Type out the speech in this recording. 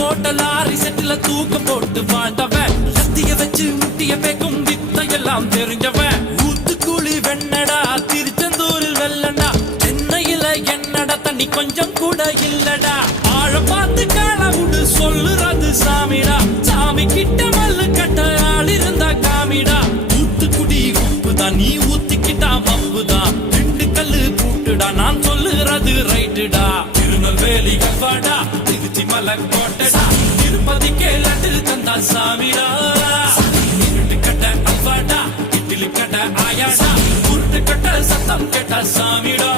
போட்ட லாரி செட்டுல தூக்கம் போட்டு வாழ்ந்தவன் சத்திய வச்சு முட்டிய பேக்கும் வித்தையெல்லாம் தெரிஞ்சவன் ஊத்துக்குழி வெண்ணடா திருச்செந்தூரில் வெள்ளடா சென்னையில என்னடா தண்ணி கொஞ்சம் கூட இல்லடா ஆழம் பார்த்து காலவுடு சொல்லுறது சாமிடா சாமி கிட்ட மல்லு கட்ட ஆள் இருந்தா காமிடா ஊத்துக்குடி உப்புதான் நீ ஊத்திக்கிட்டா மப்புதான் ரெண்டு கல்லு பூட்டுடா நான் சொல்லுறது ரைட்டுடா திருநெல்வேலி கல்வாடா திருச்சி மலை கோட்டடா திருப்பதிக்கே லட்டு தந்தா சாமிடா இருட்டு கட்ட அல்வாடா இட்லி கட்ட ஆயாடா உருட்டு கட்ட சத்தம் கேட்டா சாமிடா